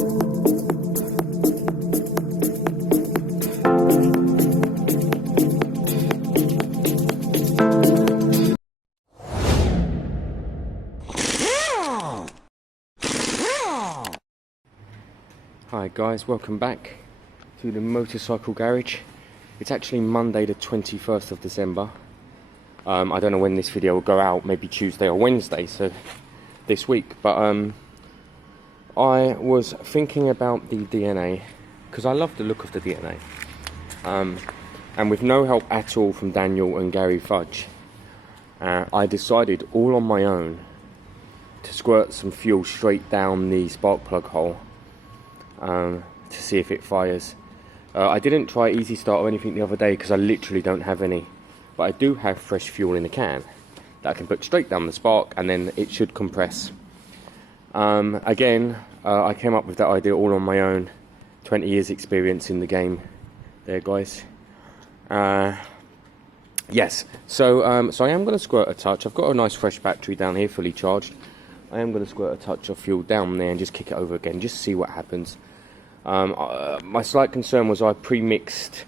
Hi guys, welcome back to the motorcycle garage. It's actually Monday the 21st of December. I don't know when this video will go out, maybe Tuesday or Wednesday, so this week. But I was thinking about the DNA, because I love the look of the DNA. And with no help at all from Daniel and Gary Fudge, I decided all on my own to squirt some fuel straight down the spark plug hole. To see if it fires. I didn't try easy start or anything the other day because I literally don't have any, but I do have fresh fuel in a can that I can put straight down the spark and then it should compress. Again, I came up with that idea all on my own. 20 years experience in the game there, guys. Yes, so I am going to squirt a touch. I've got a nice fresh battery down here, fully charged. I am going to squirt a touch of fuel down there and just kick it over again, just see what happens. My slight concern was I pre-mixed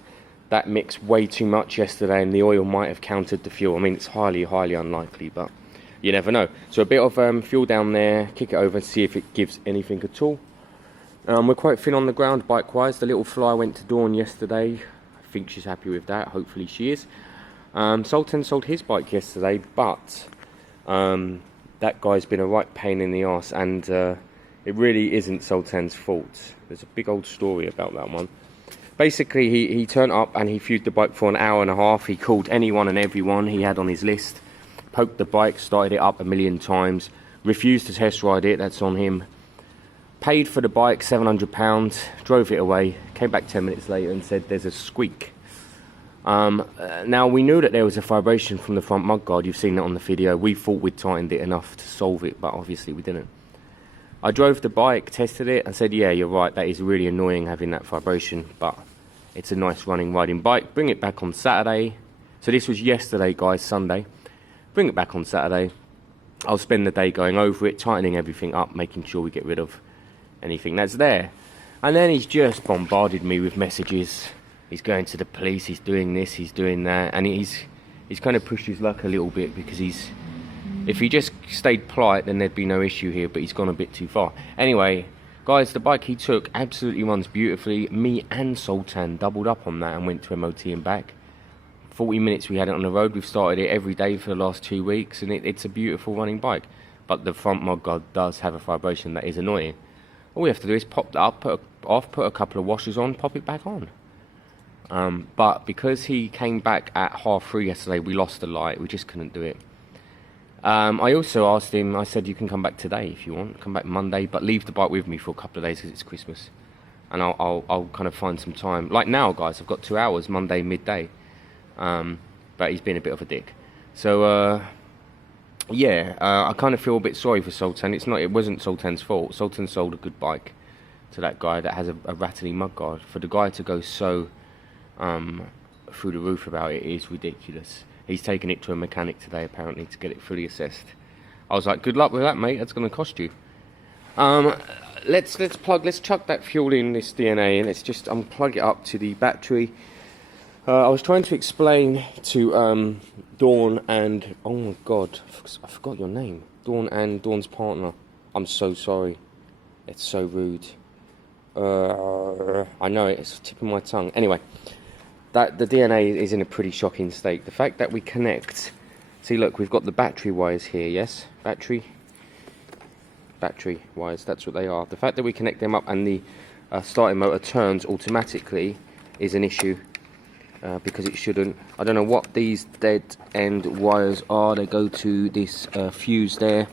that mix way too much yesterday and the oil might have countered the fuel. I mean, it's highly unlikely, but you never know. So a bit of fuel down there, kick it over and see if it gives anything at all. We're quite thin on the ground bike-wise. The little fly went to Dawn yesterday. I think she's happy with that. Hopefully she is. Sultan sold his bike yesterday, but that guy's been a right pain in the arse, and it really isn't Sultan's fault. There's a big old story about that one. Basically, he turned up and he viewed the bike for an hour and a half. He called anyone and everyone he had on his list, poked the bike, started it up a million times, refused to test ride it, that's on him. Paid for the bike, £700, drove it away, came back 10 minutes later and said there's a squeak. Now we knew that there was a vibration from the front mudguard. You've seen that on the video. We thought we'd tightened it enough to solve it, but obviously we didn't. I drove the bike, tested it, and said, yeah, you're right, that is really annoying having that vibration, but it's a nice riding bike. Bring it back on Saturday. So this was yesterday, guys, Sunday. Bring it back on Saturday. I'll spend the day going over it, tightening everything up, making sure we get rid of anything that's there. And then he's just bombarded me with messages. He's going to the police, he's doing this, he's doing that, and he's kind of pushed his luck a little bit, because if he just stayed polite then there'd be no issue here, but he's gone a bit too far. Anyway, guys, the bike he took absolutely runs beautifully. Me and Sultan doubled up on that and went to MOT and back. 40 minutes we had it on the road. We've started it every day for the last 2 weeks, and it's a beautiful running bike. But the front mudguard does have a vibration that is annoying. All we have to do is pop that up, put a couple of washers on, pop it back on. But because he came back at 3:30 yesterday, we lost the light. We just couldn't do it. I also asked him, I said, you can come back today if you want, come back Monday, but leave the bike with me for a couple of days because it's Christmas. And I'll kind of find some time. Like now, guys, I've got 2 hours, Monday, midday. But he's been a bit of a dick. So, yeah, I kind of feel a bit sorry for Sultan. It wasn't Sultan's fault. Sultan sold a good bike to that guy that has a rattly mudguard. For the guy to go so through the roof about it is ridiculous. He's taken it to a mechanic today, apparently, to get it fully assessed. I was like, good luck with that, mate. That's going to cost you. Let's chuck that fuel in this DNA, and let's just unplug it up to the battery. I was trying to explain to Dawn and, oh my god, I forgot your name. Dawn and Dawn's partner. I'm so sorry. It's so rude. I know it, it's tipping my tongue. Anyway, that the DNA is in a pretty shocking state. The fact that we connect, see, look, we've got the battery wires here, yes? Battery wires, that's what they are. The fact that we connect them up and the starting motor turns automatically is an issue, because it shouldn't. I don't know what these dead end wires are. They go to this fuse there.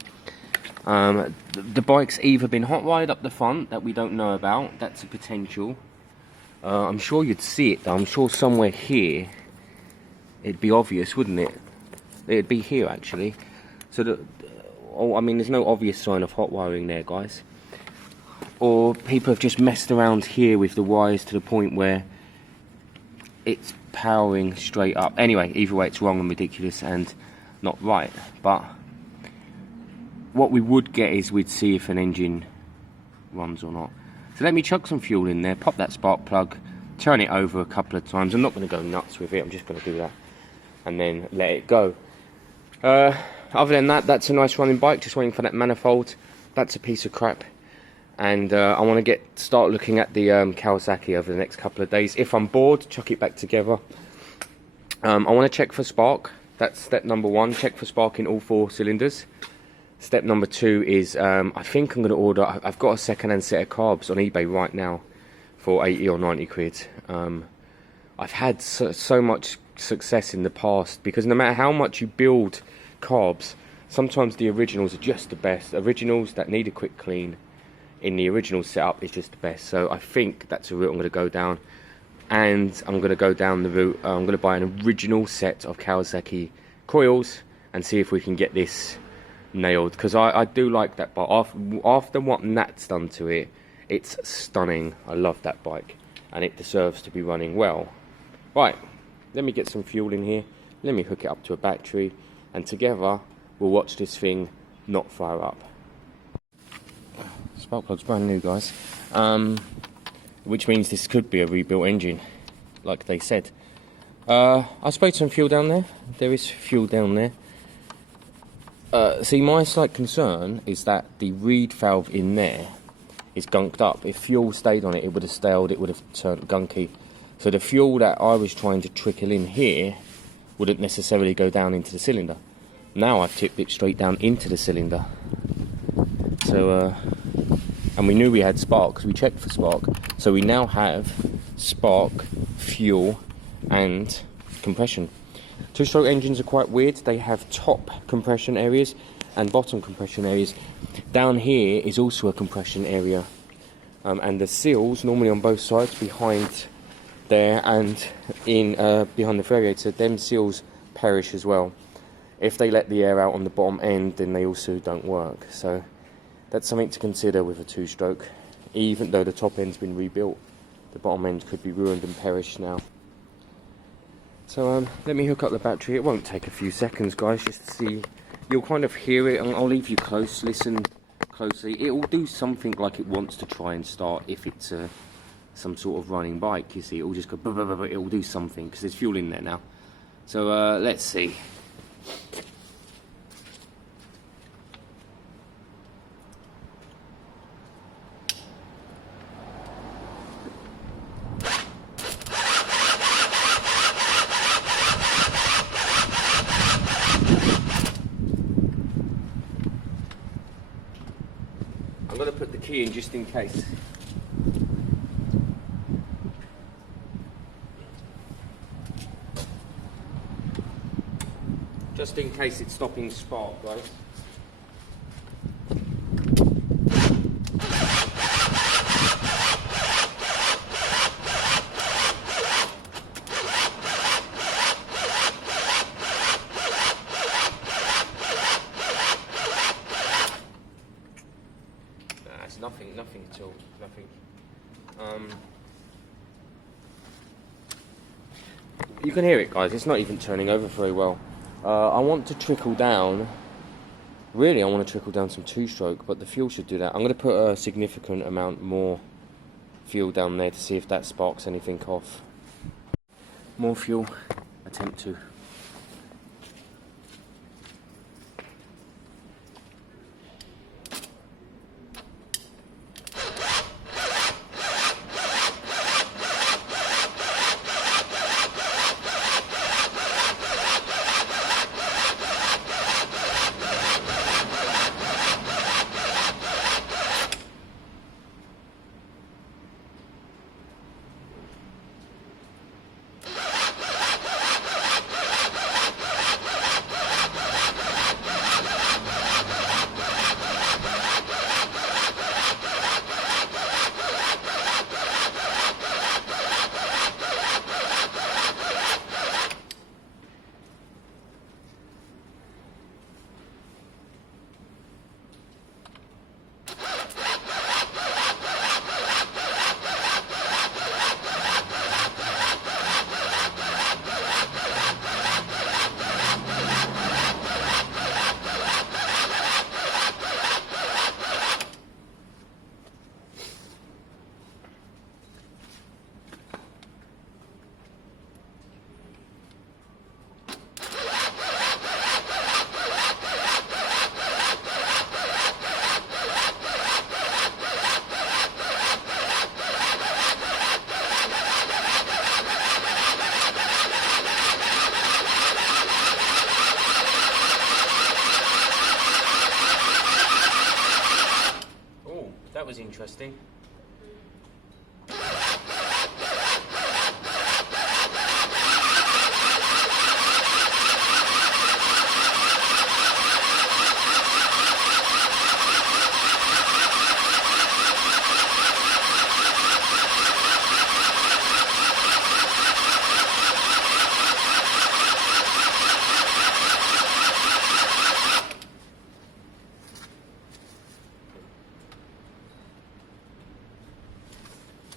The bike's either been hot wired up the front that we don't know about. That's a potential. I'm sure you'd see it though. I'm sure somewhere here it'd be obvious, wouldn't it? It'd be here actually. So I mean, there's no obvious sign of hot wiring there, guys. Or people have just messed around here with the wires to the point where it's powering straight up. Anyway, either way, it's wrong and ridiculous and not right. But what we would get is we'd see if an engine runs or not. So let me chuck some fuel in there, pop that spark plug, turn it over a couple of times. I'm not going to go nuts with it, I'm just going to do that and then let it go. Other than that, that's a nice running bike, just waiting for that manifold. That's a piece of crap. And I want to start looking at the Kawasaki over the next couple of days. If I'm bored, chuck it back together. I want to check for spark. That's step number 1, check for spark in all 4 cylinders. Step number 2 is, I think I'm going to order, I've got a second-hand set of carbs on eBay right now for 80 or 90 quid. I've had so much success in the past, because no matter how much you build carbs, sometimes the originals are just the best. Originals that need a quick clean in the original setup is just the best. So I think that's a route I'm going to go down. And I'm going to go down the route, I'm going to buy an original set of Kawasaki coils and see if we can get this nailed, because I do like that bike. After what Nat's done to it, it's stunning. I love that bike and it deserves to be running well. Right, let me get some fuel in here, let me hook it up to a battery, and together we'll watch this thing not fire up. Spark plug's brand new, guys, which means this could be a rebuilt engine, like they said. I sprayed some fuel down there. There is fuel down there. See, my slight concern is that the reed valve in there is gunked up. If fuel stayed on it, it would have stalled, it would have turned gunky. So the fuel that I was trying to trickle in here wouldn't necessarily go down into the cylinder. Now I've tipped it straight down into the cylinder. So, and we knew we had spark because we checked for spark. So we now have spark, fuel, and compression. Two-stroke engines are quite weird. They have top compression areas and bottom compression areas. Down here is also a compression area, and the seals normally on both sides, behind there and in behind the variator, them seals perish as well. If they let the air out on the bottom end, then they also don't work. So that's something to consider with a two-stroke. Even though the top end's been rebuilt, the bottom end could be ruined and perish now. So let me hook up the battery. It won't take a few seconds, guys, just to see. You'll kind of hear it, and I'll leave you close, listen closely. It will do something like it wants to try and start if it's some sort of running bike, you see. It will just go, it will do something, because there's fuel in there now. So let's see. I'm going to put the key in just in case. Just in case it's stopping spark, guys. Nothing at all, nothing. You can hear it, guys, it's not even turning over very well. I want to trickle down, really I want to trickle down some two-stroke, but the fuel should do that. I'm going to put a significant amount more fuel down there to see if that sparks anything off. More fuel, attempt to. interesting.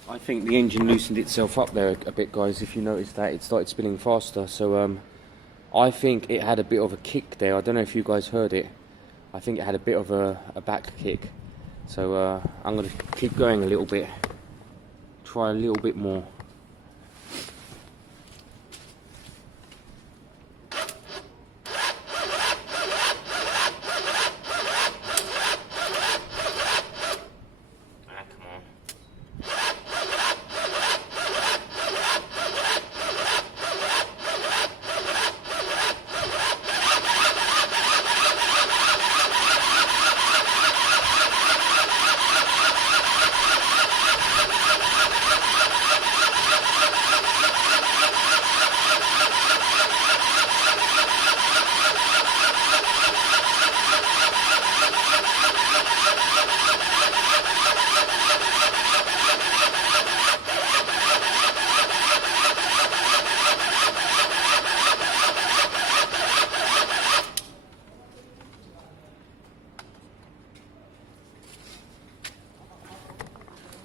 I think the engine loosened itself up there a bit, guys. If you noticed that, it started spinning faster. So I think it had a bit of a kick there. I don't know if you guys heard it. I think it had a bit of a back kick. So I'm going to keep going a little bit. Try a little bit more.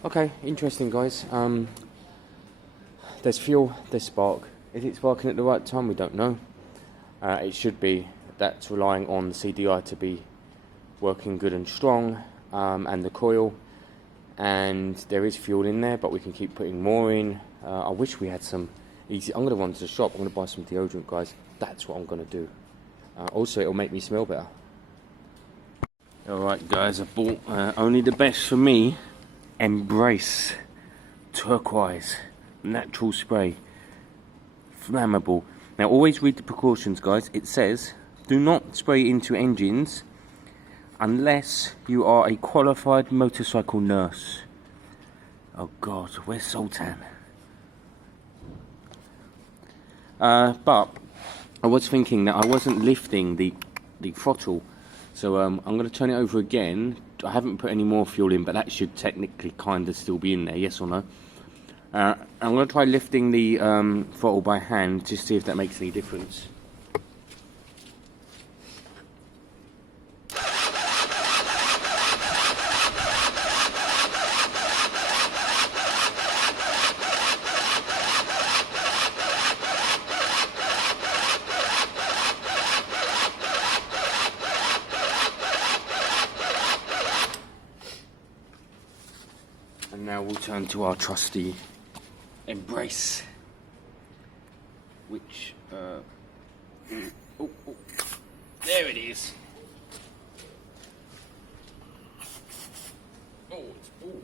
Okay, interesting, guys. There's fuel, there's spark. Is it sparking at the right time? We don't know. It should be. That's relying on the CDI to be working good and strong, and the coil. And there is fuel in there, but we can keep putting more in. I wish we had some easy. I'm going to run to the shop. I'm going to buy some deodorant, guys. That's what I'm going to do. Also, it'll make me smell better. Alright, guys, I bought only the best for me. Embrace turquoise natural spray, flammable. Now always read the precautions, guys. It says do not spray into engines unless you are a qualified motorcycle nurse. Oh god, where's Sultan? But I was thinking that I wasn't lifting the throttle, so I'm going to turn it over again. I haven't put any more fuel in, but that should technically kind of still be in there, yes or no? I'm going to try lifting the throttle by hand, just see if that makes any difference. And now we'll turn to our trusty Embrace, which, oh, there it is. Oh, it's, ooh.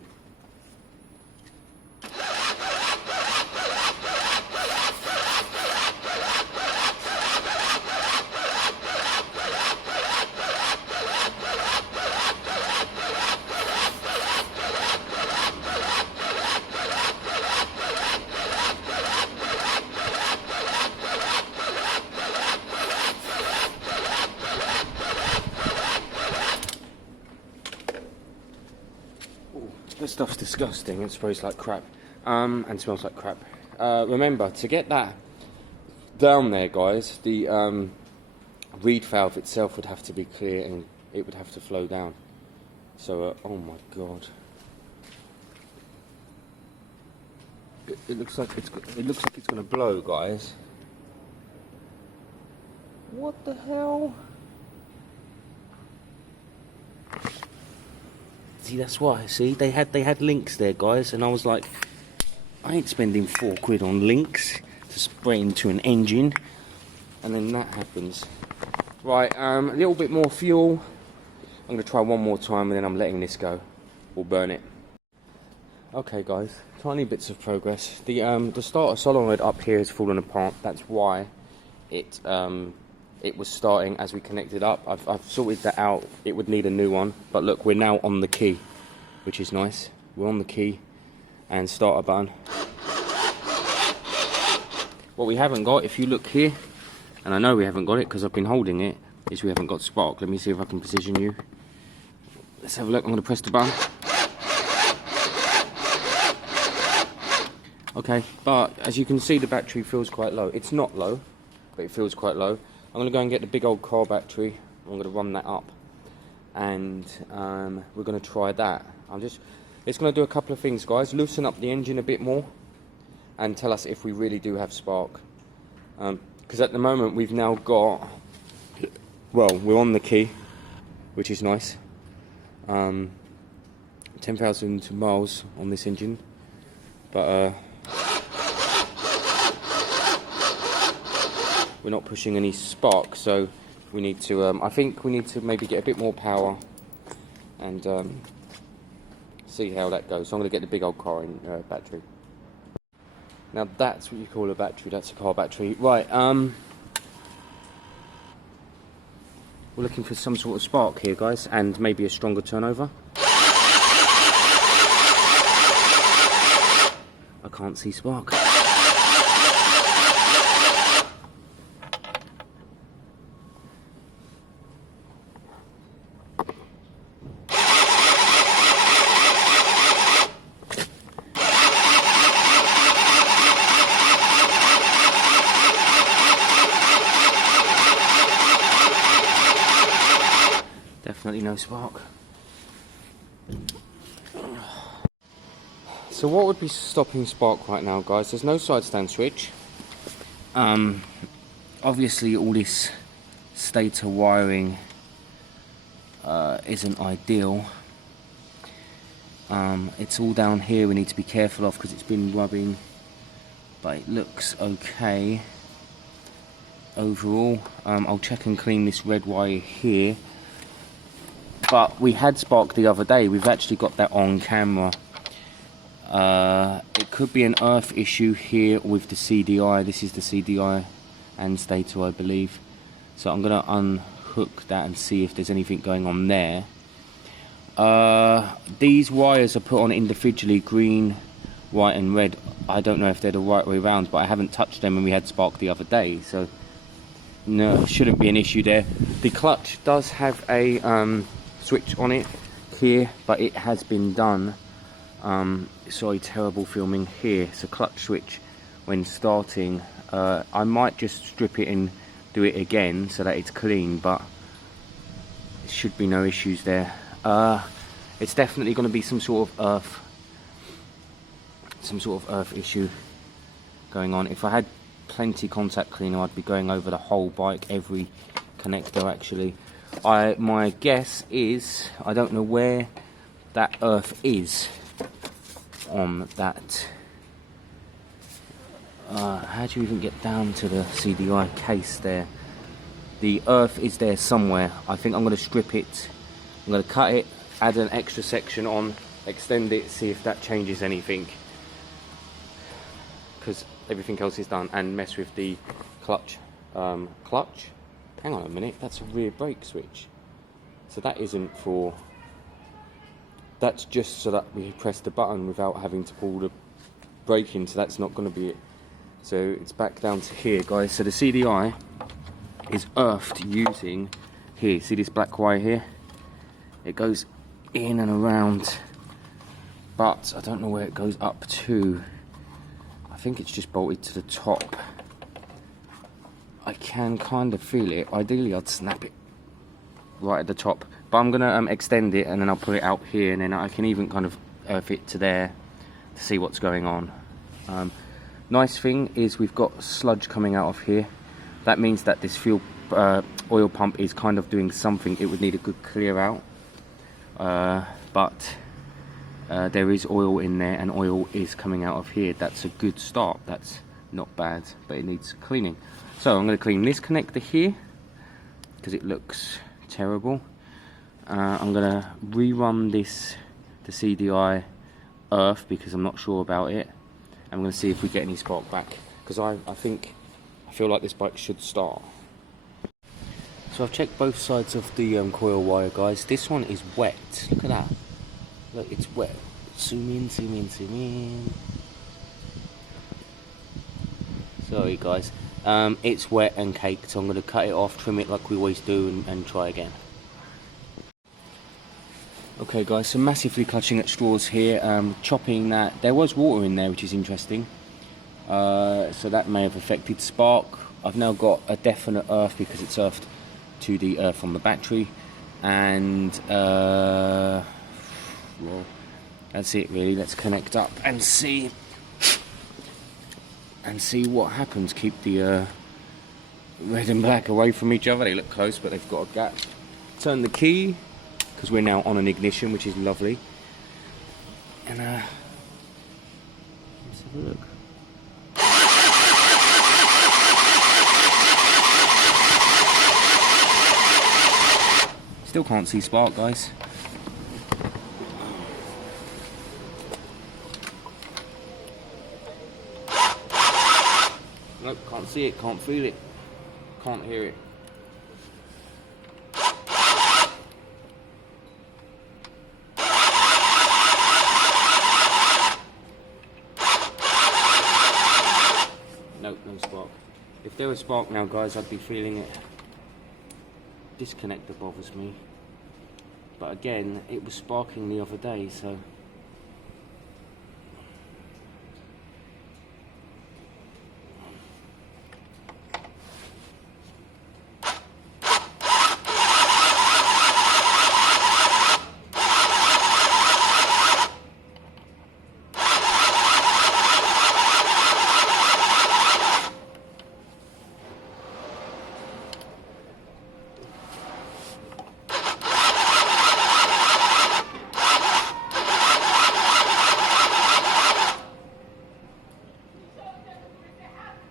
This stuff's disgusting. It sprays like crap, and smells like crap. Remember, to get that down there, guys, the reed valve itself would have to be clear and it would have to flow down. So, oh my god, it looks like it's going to blow, guys. What the hell? See, that's why. See, they had links there, guys, and I was like, I ain't spending £4 on links to spray into an engine, and then that happens. Right, a little bit more fuel. I'm gonna try one more time, and then I'm letting this go. We'll burn it. Okay, guys, tiny bits of progress. The starter solenoid up here has fallen apart. That's why it was starting as we connected up. I've sorted that out. It would need a new one, but look, we're now on the key, which is nice. we're on the key and starter button. What we haven't got, if you look here, and I know we haven't got it because I've been holding it, is we haven't got spark. Let me see if I can position you. Let's have a look. I'm going to press the button. Okay, but as you can see, the battery feels quite low. It's not low, but it feels quite low. I'm going to go and get the big old car battery. I'm going to run that up, and we're going to try that. It's going to do a couple of things, guys. Loosen up the engine a bit more, and tell us if we really do have spark. Because at the moment we've now got, well, we're on the key, which is nice. 10,000 miles on this engine, but we're not pushing any spark, so we need to, I think we need to maybe get a bit more power and see how that goes. So I'm going to get the big old car in battery. Now that's what you call a battery, that's a car battery. Right, we're looking for some sort of spark here, guys, and maybe a stronger turnover. I can't see spark. Definitely no spark. So what would be stopping spark right now, guys? There's no side stand switch. Obviously all this stator wiring isn't ideal. It's all down here we need to be careful of because it's been rubbing, but it looks okay overall. I'll check and clean this red wire here. But we had spark the other day. We've actually got that on camera. It could be an earth issue here with the CDI. This is the CDI and stator, I believe. So I'm going to unhook that and see if there's anything going on there. These wires are put on individually, green, white and red. I don't know if they're the right way around, but I haven't touched them and we had spark the other day. So no, shouldn't be an issue there. The clutch does have a switch on it here, but it has been done. Sorry, terrible filming here. It's a clutch switch when starting. I might just strip it and do it again so that it's clean, but there should be no issues there. It's definitely going to be some sort of earth issue going on. If I had plenty contact cleaner, I'd be going over the whole bike, every connector actually. My guess is, I don't know where that earth is on that. How do you even get down to the CDI case there? The earth is there somewhere. I think I'm going to strip it. I'm going to cut it, add an extra section on, extend it, see if that changes anything. Because everything else is done, and mess with the clutch. Clutch? Hang on a minute, that's a rear brake switch. So that isn't for... That's just so that we press the button without having to pull the brake in, so that's not going to be it. So it's back down to here, guys. So the CDI is earthed using here. See this black wire here? It goes in and around, but I don't know where it goes up to. I think it's just bolted to the top. I can kind of feel it. Ideally I'd snap it right at the top, but I'm gonna extend it and then I'll put it out here, and then I can even kind of earth it to there to see what's going on. Nice thing is we've got sludge coming out of here. That means that this fuel oil pump is kind of doing something. It would need a good clear out, but there is oil in there and oil is coming out of here. That's a good start. That's not bad, but it needs cleaning. So I'm going to clean this connector here because it looks terrible. I'm going to rerun the CDI earth because I'm not sure about it. I'm going to see if we get any spark back, because I feel like this bike should start. So I've checked both sides of the coil wire, guys. This one is wet. Look at that. Look, it's wet. Zoom in, zoom in, zoom in. Sorry guys, it's wet and caked, so I'm going to cut it off, trim it like we always do, and try again. Okay guys, so massively clutching at straws here, chopping that. There was water in there, which is interesting, so that may have affected spark. I've now got a definite earth because it's earthed to the earth on the battery, and well, that's it really. Let's connect up and see what happens. Keep the red and black away from each other. They look close, but they've got a gap. Turn the key, because we're now on an ignition, which is lovely. And let's have a look. Still can't see spark, guys. Nope, can't see it, can't feel it, can't hear it. Nope, no spark. If there was spark now, guys, I'd be feeling it. Disconnector bothers me. But again, it was sparking the other day, so...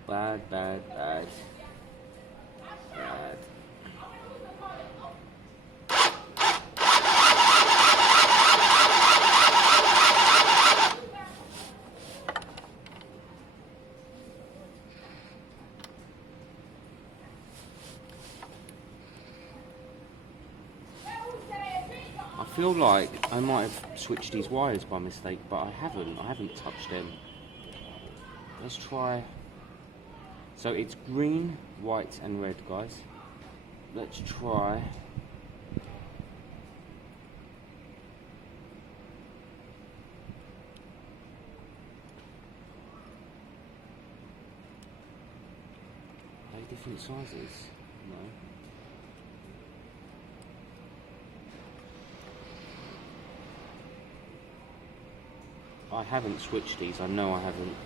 Bad, bad, bad. Bad. I feel like I might have switched these wires by mistake, but I haven't touched them. Let's try. So it's green, white and red, guys. Let's try. Are they different sizes? No. I haven't switched these, I know I haven't.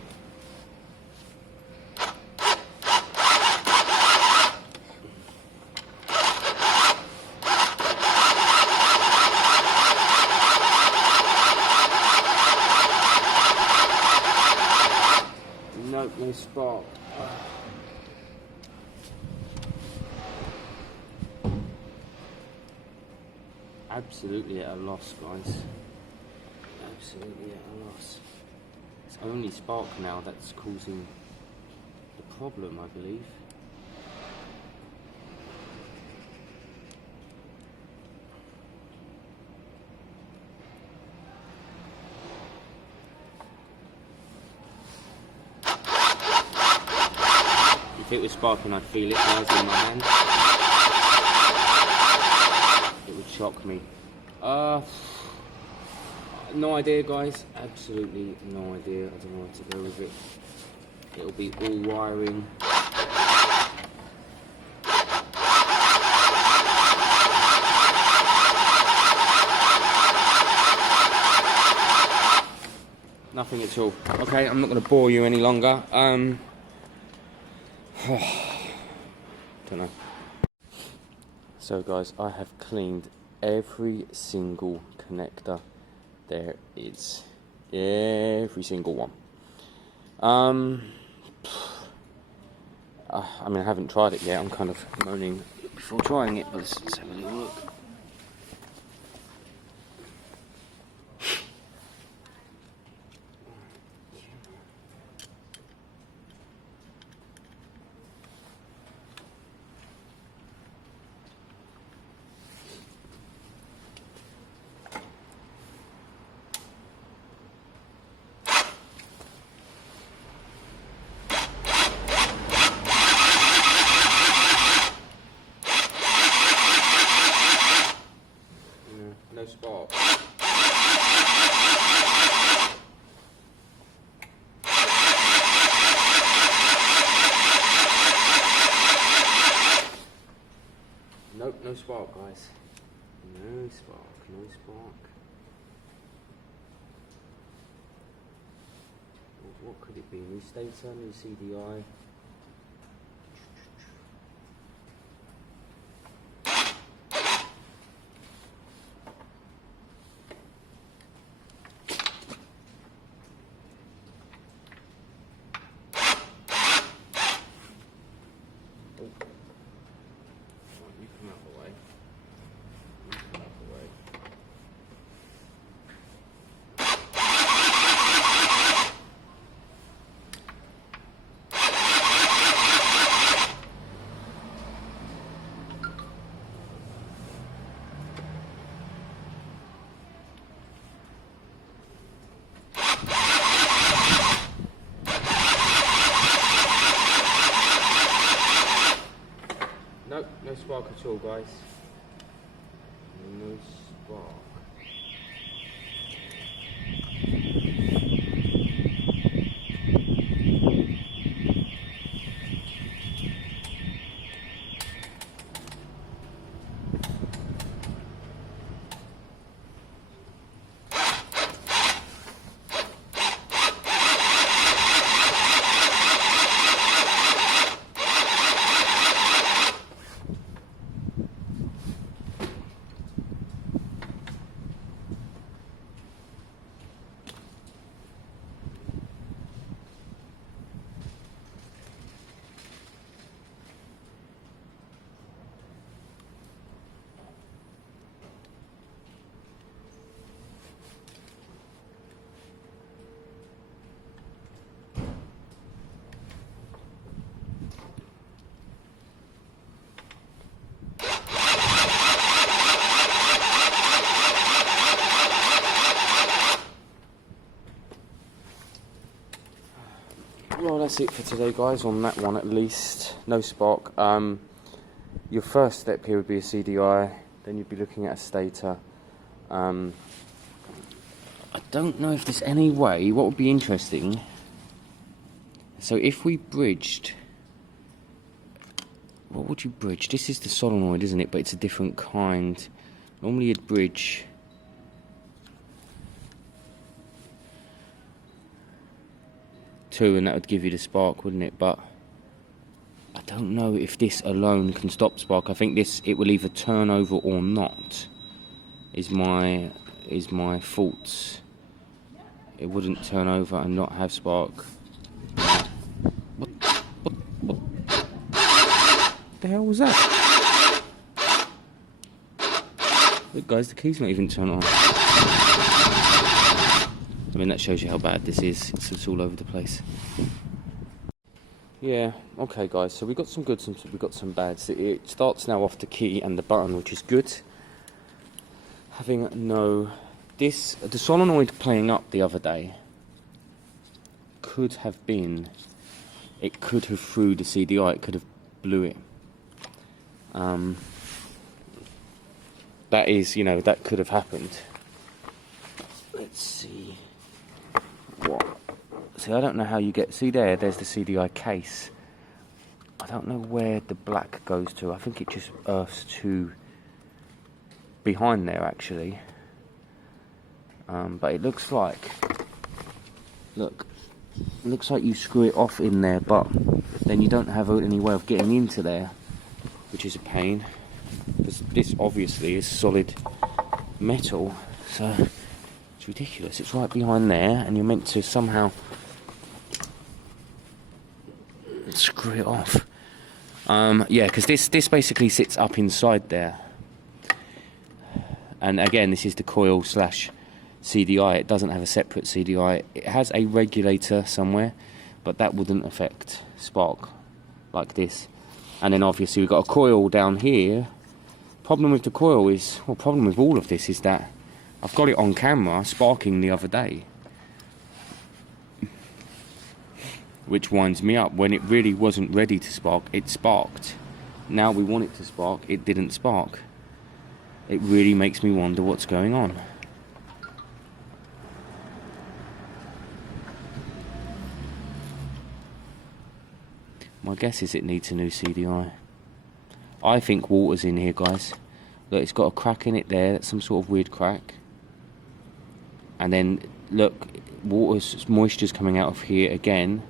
Nope, no spark. Absolutely at a loss, guys. Absolutely at a loss. It's only spark now that's causing the problem, I believe. If it was sparking, I'd feel it, guys, in my hand. It would shock me. No idea, guys. Absolutely no idea. I don't know where to go with it. It'll be all wiring. Nothing at all. Okay, I'm not going to bore you any longer. Don't know. So guys, I have cleaned every single connector there is. Every single one. I mean, I haven't tried it yet. I'm kind of moaning before trying it, but let's have a little look. no spark, guys. No spark, no spark. What could it be? New stator, new CDI. Nope, no spark at all, guys. No spark. Well, that's it for today, guys, on that one at least. No spark. Your first step here would be a CDI, then you'd be looking at a stator. I don't know if there's any way, what would be interesting, so if we bridged, what would you bridge? This is the solenoid, isn't it? But it's a different kind. Normally you'd bridge two and that would give you the spark, wouldn't it? But I don't know if this alone can stop spark. I think this, it will either turn over or not, is my thoughts. It wouldn't turn over and not have spark. What the hell was that? Look, guys, the key's not even turned on. I mean, that shows you how bad this is. It's all over the place. Yeah, okay, guys, so we got some goods and we got some bads. It starts now off the key and the button, which is good. Having the solenoid playing up the other day could have been, it could have through the CDI, it could have blew it. That is, you know, that could have happened. Let's see. What? See, I don't know how you get... See there's the CDI case. I don't know where the black goes to. I think it just earths to behind there, actually. But it looks like... Look. It looks like you screw it off in there, but then you don't have any way of getting into there, which is a pain. Because this obviously is solid metal, so it's ridiculous. It's right behind there, and you're meant to somehow screw it off. Yeah, because this basically sits up inside there. And again, this is the coil slash CDI. It doesn't have a separate CDI. It has a regulator somewhere, but that wouldn't affect spark like this. And then obviously we've got a coil down here. Problem with the coil is, well, problem with all of this is that I've got it on camera sparking the other day, which winds me up. When it really wasn't ready to spark, it sparked. Now we want it to spark, it didn't spark. It really makes me wonder what's going on. My guess is it needs a new CDI. I think water's in here, guys. Look, it's got a crack in it there. That's some sort of weird crack. And then, look, moisture's coming out of here again.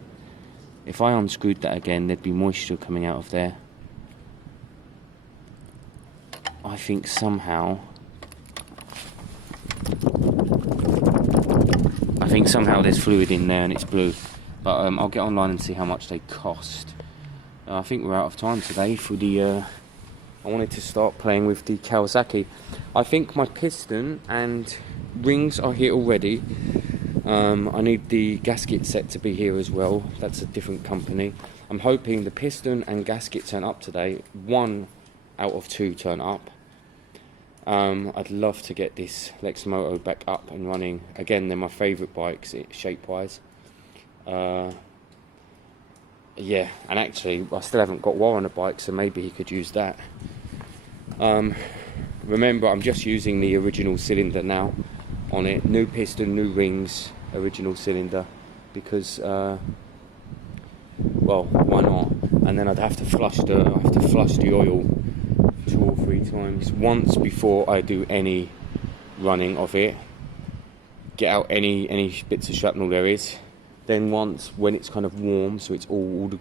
If I unscrewed that again, there'd be moisture coming out of there. I think somehow there's fluid in there and it's blue. But I'll get online and see how much they cost. I think we're out of time today for the... I wanted to start playing with the Kawasaki. I think my piston and rings are here already. I need the gasket set to be here as well. That's a different company. I'm hoping the piston and gasket turn up today. 1 out of 2 turn up. I'd love to get this Lexmoto back up and running. Again, they're my favourite bikes, shape-wise. Yeah, and actually, I still haven't got Warren on a bike, so maybe he could use that. Remember, I'm just using the original cylinder now on it. New piston, new rings, original cylinder. Because, well, why not? And then I'd have to flush the oil 2 or 3 times. Once before I do any running of it. Get out any bits of shrapnel there is. Then once when it's kind of warm, so it's so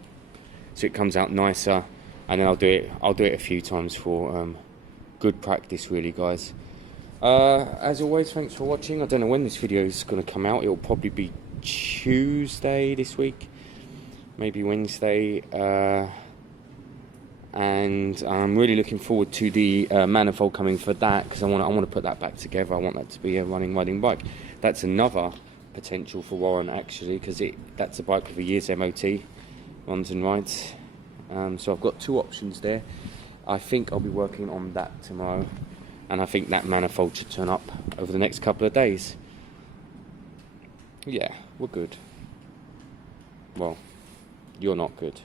it comes out nicer, and then I'll do it a few times for good practice, really, guys. As always, thanks for watching. I don't know when this video is going to come out. It'll probably be Tuesday this week, maybe Wednesday, and I'm really looking forward to the manifold coming for that, because I want to put that back together. I want that to be a running bike. That's another potential for Warren, actually, because that's a bike with a year's MOT, runs and rides. So I've got 2 options there. I think I'll be working on that tomorrow, and I think that manifold should turn up over the next couple of days. Yeah, we're good. Well, you're not good.